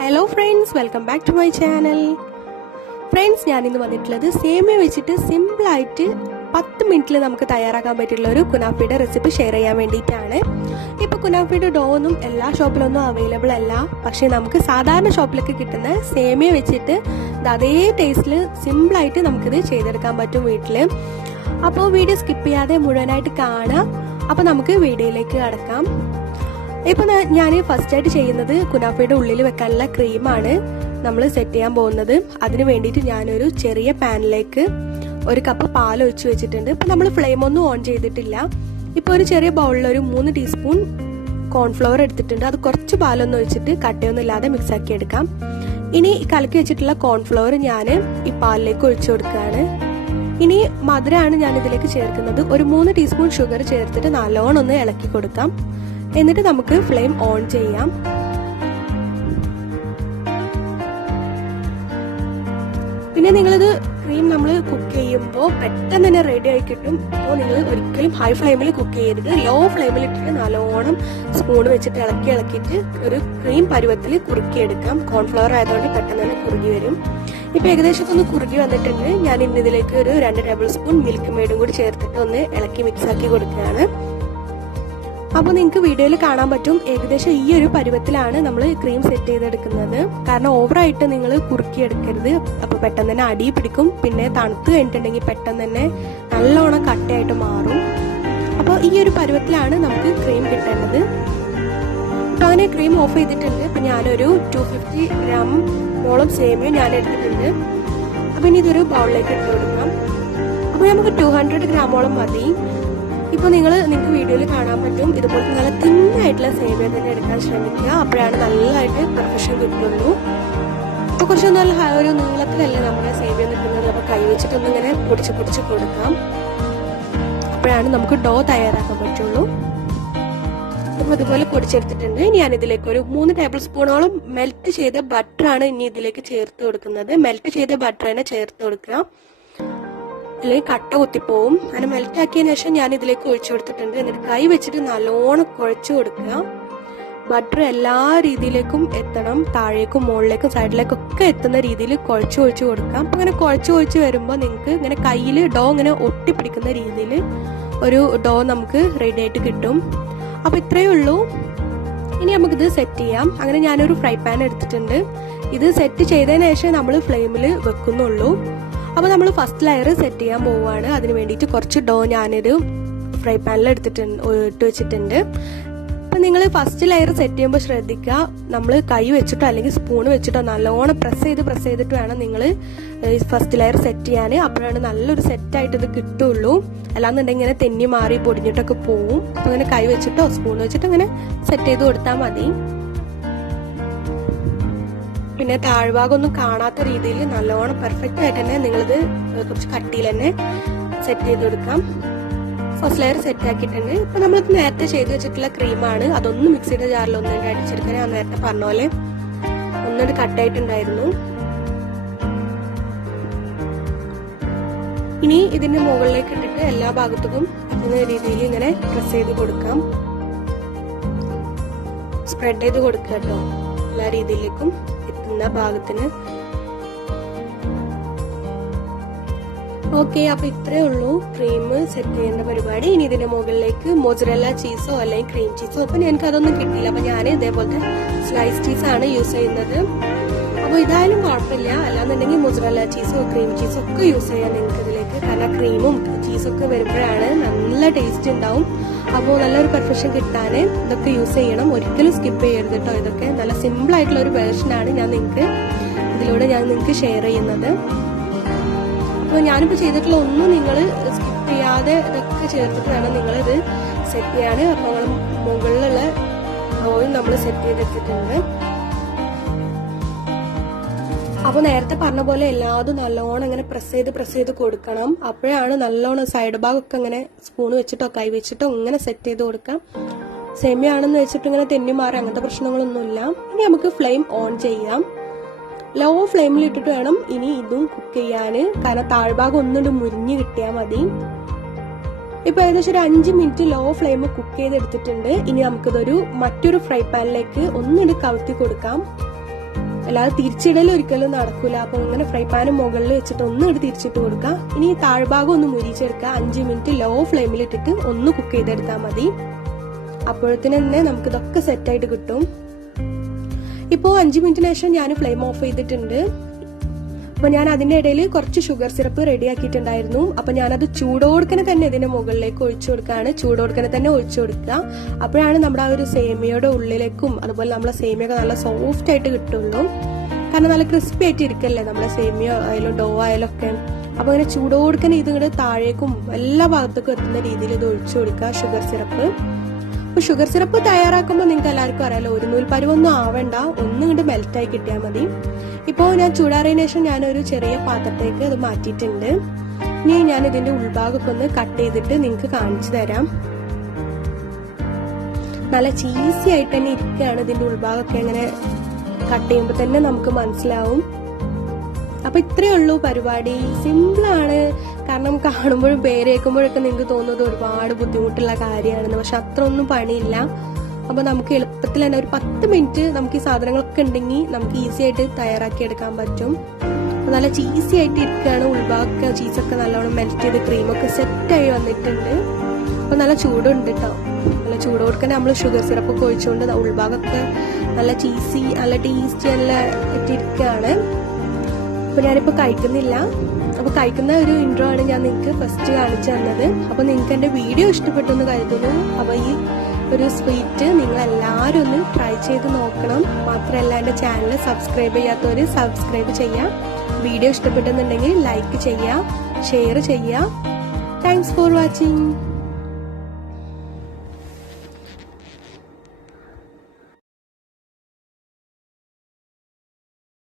Hello friends, welcome back to my channel. Friends, ഞാൻ ഇന്ന് വന്നിട്ടുള്ളത് സേമിയ വെച്ചിട്ട് സിമ്പിൾ ആയിട്ട് 10 മിനിറ്റിൽ നമുക്ക് തയ്യാറാക്കാൻ പറ്റുന്ന ഒരു കുനാഫയുടെ റെസിപ്പി ഷെയർ ചെയ്യാൻ വേണ്ടിയിട്ടാണ്. ഇപ്പോൾ കുനാഫയുടെ ഡോ ഒന്നും എല്ലാ ഷോപ്പിലൊന്നും അവൈലബിൾ അല്ല, പക്ഷേ നമുക്ക് സാധാരണ ഷോപ്പിലൊക്കെ കിട്ടുന്ന സേമിയ വെച്ചിട്ട് അതേ ടേസ്റ്റിൽ സിമ്പിൾ ആയിട്ട് നമുക്കിത് ചെയ്തെടുക്കാൻ പറ്റും വീട്ടിൽ. അപ്പോൾ വീഡിയോ സ്കിപ്പ് ചെയ്യാതെ മുഴുവനായിട്ട് കാണാം. അപ്പോൾ നമുക്ക് വീഡിയോയിലേക്ക് കടക്കാം. ഇപ്പോൾ ഞാൻ ഫസ്റ്റ് ആയിട്ട് ചെയ്യുന്നത് കുനാഫയുടെ ഉള്ളിൽ വെക്കാനുള്ള ക്രീമാണ് നമ്മൾ സെറ്റ് ചെയ്യാൻ പോകുന്നത്. അതിന് വേണ്ടിയിട്ട് ഞാനൊരു ചെറിയ പാനിലേക്ക് 1 കപ്പ് പാൽ ഒഴിച്ച് വെച്ചിട്ടുണ്ട്. ഇപ്പം നമ്മൾ ഫ്ലെയിം ഒന്നും ഓൺ ചെയ്തിട്ടില്ല. ഇപ്പോൾ ഒരു ചെറിയ ബൗളിൽ ഒരു 3 ടീസ്പൂൺ കോൺഫ്ലവർ എടുത്തിട്ടുണ്ട്. അത് കുറച്ച് പാലൊന്നും ഒഴിച്ചിട്ട് കട്ടയൊന്നും ഇല്ലാതെ മിക്സ് ആക്കി എടുക്കാം. ഇനി കലക്കി വെച്ചിട്ടുള്ള കോൺഫ്ലവർ ഞാൻ ഈ പാലിലേക്ക് ഒഴിച്ചു കൊടുക്കുകയാണ്. ഇനി മധുരമാണ് ഞാൻ ഇതിലേക്ക് ചേർക്കുന്നത്. ഒരു 3 ടീസ്പൂൺ ഷുഗർ ചേർത്തിട്ട് നല്ലോണം ഒന്ന് ഇളക്കി കൊടുക്കാം. എന്നിട്ട് നമുക്ക് ഫ്ലെയിം ഓൺ ചെയ്യാം. പിന്നെ നിങ്ങളിത് ക്രീം നമ്മൾ കുക്ക് ചെയ്യുമ്പോൾ പെട്ടെന്ന് തന്നെ റെഡി ആയി കിട്ടും. അപ്പോൾ നിങ്ങൾ ഒരിക്കലും ഹൈ ഫ്ലെയിമിൽ കുക്ക് ചെയ്യരുത്. ലോ ഫ്ലെയിമിൽ ഇട്ടിട്ട് നല്ലോണം സ്പൂൺ വെച്ചിട്ട് ഇളക്കിയിട്ട് ഒരു ക്രീം പരുവത്തിൽ കുറുക്കിയെടുക്കാം. കോൺഫ്ലവർ ആയതുകൊണ്ട് പെട്ടെന്ന് തന്നെ കുറുകി വരും. ഇപ്പൊ ഏകദേശം ഒന്ന് കുറുകി വന്നിട്ടുണ്ട്. ഞാൻ ഇന്ന് ഇതിലേക്ക് ഒരു 2 ടേബിൾ സ്പൂൺ മിൽക്ക് മെയ്ഡും കൂടി ചേർത്തിട്ട് ഒന്ന് ഇളക്കി മിക്സ് ആക്കി കൊടുക്കുകയാണ്. അപ്പോൾ നിങ്ങൾക്ക് വീഡിയോയിൽ കാണാൻ പറ്റും ഏകദേശം ഈ ഒരു പരുവത്തിലാണ് നമ്മൾ ക്രീം സെറ്റ് ചെയ്തെടുക്കുന്നത്. കാരണം ഓവറായിട്ട് നിങ്ങൾ കുറുക്കിയെടുക്കരുത്, അപ്പോൾ പെട്ടെന്ന് തന്നെ അടി പിടിക്കും. പിന്നെ തണുത്ത് കഴിഞ്ഞിട്ടുണ്ടെങ്കിൽ പെട്ടെന്ന് തന്നെ നല്ലോണം കട്ടയായിട്ട് മാറും. അപ്പോൾ ഈ ഒരു പരുവത്തിലാണ് നമുക്ക് ക്രീം കിട്ടേണ്ടത്. അപ്പോൾ അങ്ങനെ ക്രീം ഓഫ് ചെയ്തിട്ടുണ്ട്. അപ്പം ഞാനൊരു 250 ഗ്രാമോളം സേമിയ ഞാൻ എടുത്തിട്ടുണ്ട്. അപ്പം ഇനി ഇതൊരു ബൗളിലേക്ക് ഇട്ട് കൊടുക്കാം. അപ്പോൾ നമുക്ക് 200 ഗ്രാമോളം മതി. ഇപ്പോൾ നിങ്ങൾക്ക് വീഡിയോയിൽ കാണാൻ പറ്റും ഇതുപോലത്തെ നല്ല തിന്നായിട്ടുള്ള സേമിയ തന്നെ എടുക്കാൻ ശ്രമിക്കുക. അപ്പോഴാണ് നല്ലതായിട്ട് പെർഫെക്ഷൻ കിട്ടുള്ളൂ. അപ്പോൾ കുറച്ച് നല്ല ഒരു നീളത്തിലല്ലേ നമ്മുടെ സേമിയ നിൽക്കുന്നത്. അപ്പോൾ കൈ വെച്ചിട്ടൊന്നും ഇങ്ങനെ പൊടിച്ച് കൊടുക്കാം. അപ്പോഴാണ് നമുക്ക് ഡോ തയ്യാറാക്കാൻ പറ്റുള്ളൂ. അപ്പോൾ ഇതുപോലെ പൊടിച്ചെടുത്തിട്ടുണ്ട്. ഇനി ഞാനിതിലേക്ക് ഒരു 3 ടേബിൾ സ്പൂണോളം മെൽറ്റ് ചെയ്ത ബട്ടറാണ് ഇനി ഇതിലേക്ക് ചേർത്ത് കൊടുക്കുന്നത്. മെൽറ്റ് ചെയ്ത ബട്ടർ തന്നെ ചേർത്ത് കൊടുക്കുക, അല്ലെങ്കിൽ കട്ട കുത്തിപ്പോവും. അങ്ങനെ മെൽറ്റ് ആക്കിയതിനു ശേഷം ഞാൻ ഇതിലേക്ക് ഒഴിച്ചു കൊടുത്തിട്ടുണ്ട്. എന്നിട്ട് കൈ വെച്ചിട്ട് നല്ലോണം കുഴച്ചു കൊടുക്കുക. ബട്ടർ എല്ലാ രീതിയിലേക്കും എത്തണം. താഴേക്കും മുകളിലേക്കും സൈഡിലേക്കും ഒക്കെ എത്തുന്ന രീതിയിൽ കുഴച്ചു കൊടുക്കാം. അപ്പം അങ്ങനെ കുഴച്ച് വരുമ്പോൾ നിങ്ങൾക്ക് ഇങ്ങനെ കയ്യിൽ ഡോ ഇങ്ങനെ ഒട്ടിപ്പിടിക്കുന്ന രീതിയിൽ ഒരു ഡോ നമുക്ക് റെഡി ആയിട്ട് കിട്ടും. അപ്പം ഇത്രയേ ഉള്ളൂ. ഇനി നമുക്കിത് സെറ്റ് ചെയ്യാം. അങ്ങനെ ഞാനൊരു ഫ്രൈ പാൻ എടുത്തിട്ടുണ്ട്. ഇത് സെറ്റ് ചെയ്തതിന് ശേഷം നമ്മൾ ഫ്ലെയിമിൽ വെക്കുന്നുള്ളൂ. അപ്പോൾ നമ്മൾ ഫസ്റ്റ് ലെയർ സെറ്റ് ചെയ്യാൻ പോവുകയാണ്. അതിന് വേണ്ടിയിട്ട് കുറച്ച് ഡോ ഞാനൊരു ഫ്രൈ പാനിൽ ഇട്ട് വെച്ചിട്ടുണ്ട്. അപ്പം നിങ്ങൾ ഫസ്റ്റ് ലെയർ സെറ്റ് ചെയ്യുമ്പോൾ ശ്രദ്ധിക്കുക, നമ്മൾ കൈ വെച്ചിട്ടോ അല്ലെങ്കിൽ സ്പൂൺ വെച്ചിട്ടോ നല്ലോണം പ്രസ് ചെയ്തിട്ട് വേണം നിങ്ങൾ ഫസ്റ്റ് ലെയർ സെറ്റ് ചെയ്യാൻ. അപ്പോഴാണ് നല്ലൊരു സെറ്റായിട്ട് ഇത് കിട്ടുള്ളൂ. അല്ലാന്നുണ്ടെങ്കിൽ ഇങ്ങനെ തെന്നി മാറി പൊടിഞ്ഞിട്ടൊക്കെ പോവും. അപ്പം അങ്ങനെ കൈ വെച്ചിട്ടോ സ്പൂൺ വെച്ചിട്ടോ അങ്ങനെ സെറ്റ് ചെയ്ത് കൊടുത്താൽ മതി. പിന്നെ താഴ്ഭാഗം ഒന്നും കാണാത്ത രീതിയിൽ നല്ലോണം പെർഫെക്റ്റ് ആയിട്ട് തന്നെ നിങ്ങളിത് കുറച്ച് കട്ടിയിൽ തന്നെ സെറ്റ് ചെയ്ത് കൊടുക്കാം. ഫസ്റ്റ് ലെയർ സെറ്റ് ആക്കിയിട്ടുണ്ട്. ഇപ്പൊ നമ്മളിത് നേരത്തെ ചെയ്ത് വെച്ചിട്ടുള്ള ക്രീമാണ്. അതൊന്ന് മിക്സിയുടെ ജാറിൽ ഒന്നുകൂടി അടിച്ചെടുക്കാൻ ഞാൻ നേരത്തെ പറഞ്ഞ പോലെ ഒന്നുകൂടി കട്ടായിട്ടുണ്ടായിരുന്നു. ഇനി ഇതിന്റെ മുകളിലേക്ക് ഇട്ടിട്ട് എല്ലാ ഭാഗത്തും എത്തുന്ന രീതിയിൽ ഇങ്ങനെ പ്രസ് ചെയ്ത് കൊടുക്കാം. സ്പ്രെഡ് ചെയ്ത് കൊടുക്കുക കേട്ടോ, എല്ലാ രീതിയിലേക്കും ഭാഗത്തിന്. ഓക്കെ, അപ്പൊ ഇത്രേ ഉള്ളൂ ക്രീം സെറ്റ് ചെയ്യേണ്ട പരിപാടി. ഇനി ഇതിന്റെ മുകളിലേക്ക് മൊസറല്ല ചീസോ അല്ലെങ്കിൽ ക്രീം ചീസോ, അപ്പൊ എനിക്ക് അതൊന്നും കിട്ടില്ല. അപ്പൊ ഞാൻ ഇതേപോലത്തെ സ്ലൈസ് ചീസാണ് യൂസ് ചെയ്യുന്നത്. അപ്പൊ ഇതായാലും കുഴപ്പമില്ല. അല്ലാന്നുണ്ടെങ്കിൽ മൊസറല്ല ചീസോ ക്രീം ചീസോ ഒക്കെ യൂസ് ചെയ്യാം നിങ്ങൾക്ക് ഇതിലേക്ക്. കാരണം ക്രീമും ചീസൊക്കെ വരുമ്പോഴാണ് നല്ല ടേസ്റ്റ് ഉണ്ടാവും. അപ്പോൾ നല്ലൊരു പെർഫെക്ഷൻ കിട്ടാൻ ഇതൊക്കെ യൂസ് ചെയ്യണം. ഒരിക്കലും സ്കിപ്പ് ചെയ്യരുത് കേട്ടോ. ഇതൊക്കെ നല്ല സിമ്പിൾ ആയിട്ടുള്ള ഒരു വേർഷനാണ് ഇതിലൂടെ ഞാൻ നിങ്ങൾക്ക് ഷെയർ ചെയ്യുന്നത്. അപ്പോൾ ഞാനിപ്പോൾ ചെയ്തിട്ടുള്ള ഒന്നും നിങ്ങൾ സ്കിപ്പ് ചെയ്യാതെ ഇതൊക്കെ ചേർത്തിട്ട് വേണം നിങ്ങളിത് സെറ്റ് ചെയ്യാൻ. അപ്പോൾ നമ്മൾ മുകളിലുള്ള ഡോയും നമ്മൾ സെറ്റ് ചെയ്തെടുത്തിട്ടുണ്ട്. അപ്പോൾ നേരത്തെ പറഞ്ഞ പോലെ എല്ലാതും നല്ലോണം ഇങ്ങനെ പ്രസ് ചെയ്ത് കൊടുക്കണം. അപ്പോഴാണ് നല്ലോണം സൈഡ് ഭാഗമൊക്കെ ഇങ്ങനെ സ്പൂൺ വെച്ചിട്ടോ കൈ വെച്ചിട്ടോ ഇങ്ങനെ സെറ്റ് ചെയ്ത് കൊടുക്കാം. സേമിയ ആണെന്ന് വെച്ചിട്ട് ഇങ്ങനെ തെന്നി മാറി അങ്ങനത്തെ പ്രശ്നങ്ങളൊന്നുമില്ല. ഇനി നമുക്ക് ഫ്ലെയിം ഓൺ ചെയ്യാം. ലോ ഫ്ലെയിമിൽ ഇട്ടിട്ട് വേണം ഇനി ഇതും കുക്ക് ചെയ്യാൻ. കാരണം താഴ്ഭാഗം ഒന്നുകൊണ്ട് മുരിഞ്ഞ് കിട്ടിയാൽ മതി. ഇപ്പൊ ഏകദേശം ഒരു 5 മിനിറ്റ് ലോ ഫ്ലെയിം കുക്ക് ചെയ്തെടുത്തിട്ടുണ്ട്. ഇനി നമുക്കിതൊരു മറ്റൊരു ഫ്രൈ പാനിലേക്ക് ഒന്നിട്ട് കവുത്തി കൊടുക്കാം. അല്ലാതെ തിരിച്ചിടൽ ഒരിക്കലും നടക്കൂല. അപ്പൊ ഇങ്ങനെ ഫ്രൈ പാന് മുകളിൽ വെച്ചിട്ട് ഒന്ന് ഇട്ട് തിരിച്ചിട്ട് കൊടുക്കുക. ഇനി താഴ്ഭാഗം ഒന്ന് മുരിച്ചെടുക്കുക. 5 മിനിറ്റ് ലോ ഫ്ലെയിമിൽ ഇട്ടിട്ട് ഒന്ന് കുക്ക് ചെയ്തെടുത്താൽ മതി. അപ്പോഴത്തേന് തന്നെ നമുക്ക് ഇതൊക്കെ സെറ്റായിട്ട് കിട്ടും. ഇപ്പോൾ 5 മിനിറ്റിന് ശേഷം ഞാൻ ഫ്ലെയിം ഓഫ് ചെയ്തിട്ടുണ്ട്. അപ്പൊ ഞാൻ അതിന്റെ ഇടയിൽ കുറച്ച് ഷുഗർ സിറപ്പ് റെഡി ആക്കിയിട്ടുണ്ടായിരുന്നു. അപ്പൊ ഞാനത് ചൂടോടുക്കനെ തന്നെ ഇതിന്റെ മുകളിലേക്ക് ഒഴിച്ചു കൊടുക്കുകയാണ്. ചൂടോടുക്കനെ തന്നെ ഒഴിച്ചു കൊടുക്കുക. അപ്പോഴാണ് നമ്മുടെ ആ ഒരു സേമിയയുടെ ഉള്ളിലേക്കും അതുപോലെ നമ്മളെ സേമിയൊക്കെ നല്ല സോഫ്റ്റ് ആയിട്ട് കിട്ടുള്ളൂ. കാരണം നല്ല ക്രിസ്പി ആയിട്ട് ഇരിക്കല്ലേ നമ്മുടെ സേമിയ ആയാലും ഡോ ആയാലും ഒക്കെ. അപ്പൊ അങ്ങനെ ചൂടോടുക്കനെ ഇത് ഇങ്ങോട്ട് താഴേക്കും എല്ലാ ഭാഗത്തേക്കും എത്തുന്ന രീതിയിൽ ഇത് ഒഴിച്ചു കൊടുക്കുക ഷുഗർ സിറപ്പ്. അപ്പൊ ഷുഗർ സിറപ്പ് തയ്യാറാക്കുമ്പോൾ നിങ്ങൾക്ക് എല്ലാവർക്കും അറിയാലോ, ഒരു നൂൽപ്പരുവൊന്നും ആവണ്ട, ഒന്നും ഇങ്ങോട്ട് മെൽറ്റായി കിട്ടിയാൽ മതി. ഇപ്പോൾ ഞാൻ ചൂടാറിയതിനു ശേഷം ഞാനൊരു ചെറിയ പാത്രത്തേക്ക് അത് മാറ്റിയിട്ടുണ്ട്. ഇനി ഞാൻ ഇതിന്റെ ഉൾഭാഗമൊക്കെ ഒന്ന് കട്ട് ചെയ്തിട്ട് നിങ്ങൾക്ക് കാണിച്ചു തരാം. നല്ല ചീസി ആയിട്ട് തന്നെ ഇരിക്കുകയാണ്. ഇതിന്റെ ഉൾഭാഗമൊക്കെ ഇങ്ങനെ കട്ട് ചെയ്യുമ്പോൾ തന്നെ നമുക്ക് മനസ്സിലാവും. അപ്പൊ ഇത്രയേ ഉള്ളൂ പരിപാടി. സിമ്പിളാണ്. കാരണം കാണുമ്പോഴും പേര് കേൾക്കുമ്പോഴൊക്കെ നിങ്ങൾക്ക് തോന്നുന്നത് ഒരുപാട് ബുദ്ധിമുട്ടുള്ള കാര്യമാണെന്ന്. പക്ഷെ അത്ര ഒന്നും പണിയില്ല. അപ്പൊ നമുക്ക് എളുപ്പത്തിൽ തന്നെ ഒരു 10 മിനിറ്റ് നമുക്ക് ഈ സാധനങ്ങളൊക്കെ ഉണ്ടെങ്കിൽ നമുക്ക് ഈസി ആയിട്ട് തയ്യാറാക്കി എടുക്കാൻ പറ്റും. നല്ല ചീസി ആയിട്ട് ഇരിക്കുകയാണ്. ഉൾഭാഗമൊക്കെ ചീസൊക്കെ നല്ലോണം മെൽറ്റ് ചെയ്ത് ക്രീമൊക്കെ സെറ്റായി വന്നിട്ടുണ്ട്. അപ്പൊ നല്ല ചൂടുണ്ട് കേട്ടോ. നല്ല ചൂടോടുക്കന്നെ നമ്മൾ ഷുഗർ സിറപ്പ് ഒക്കെ ഒഴിച്ചുകൊണ്ട് ഉൾഭാഗമൊക്കെ നല്ല ചീസി നല്ല ടേസ്റ്റി നല്ല ഇട്ടിരിക്കുകയാണ്. അപ്പൊ ഞാനിപ്പോ കഴിക്കുന്നില്ല. അപ്പൊ കഴിക്കുന്ന ഒരു ഇൻട്രോ ആണ് ഞാൻ നിങ്ങൾക്ക് ഫസ്റ്റ് കാണിച്ചു തന്നത്. അപ്പൊ നിങ്ങൾക്ക് എന്റെ വീഡിയോ ഇഷ്ടപ്പെട്ടു എന്ന് കരുതുന്നു. അപ്പൊ ഈ ഒരു സ്വീറ്റ് നിങ്ങൾ എല്ലാവരും ഒന്ന് ട്രൈ ചെയ്ത് നോക്കണം. മാത്രമല്ല എന്റെ ചാനൽ സബ്സ്ക്രൈബ് ചെയ്യാത്തവര് സബ്സ്ക്രൈബ് ചെയ്യാം. വീഡിയോ ഇഷ്ടപ്പെട്ടെന്നുണ്ടെങ്കിൽ ലൈക്ക് ചെയ്യുക, ഷെയർ ചെയ്യുക. Thanks for watching.